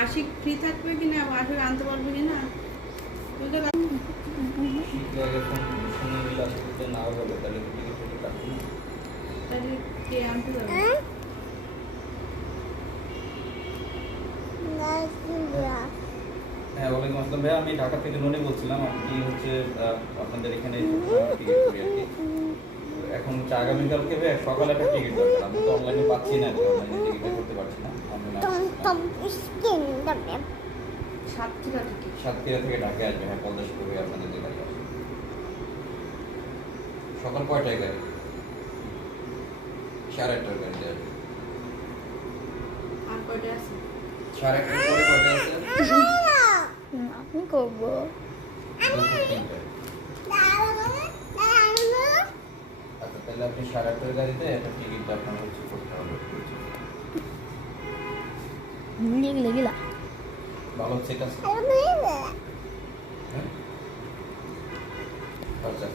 মাসিক ফ্রি থাকবে কিনা, মাসিক আনতে পারবে কিনা। তাহলে কে আনতে যাবে? হ্যাঁ, ওয়ালাইকুম আসসালাম ভাইয়া, আমি ঢাকা থেকে ননি বলছিলাম। আমি হচ্ছে আপনাদের এখানে টিকিট করি আর কি। এখন হচ্ছে আগামীকালকে ভাইয়া সকালে একটা টিকিট দরকার। আমি তো অনলাইনে পাচ্ছি না, অনলাইনে টিকিট বের করতে পারছি না। সাতক্ষীরা থেকে ঢাকা আসবে, হ্যাঁ পদ্মাশপুর হয়ে আপনাদের যে গাড়ি আসবে। সকাল কয়টায় গাড়ি? 8:30টার গাড়িতে আসবে। আর কয়টা আছে? 8:30টার পরে কয়টা আছে? আমি করবো। আচ্ছা, তাহলে আপনি 8:30টার গাড়িতে একটা টিকিট আপনার হচ্ছে করতে হবে। গেলা ভালো হচ্ছে এটা। হ্যাঁ, আচ্ছা।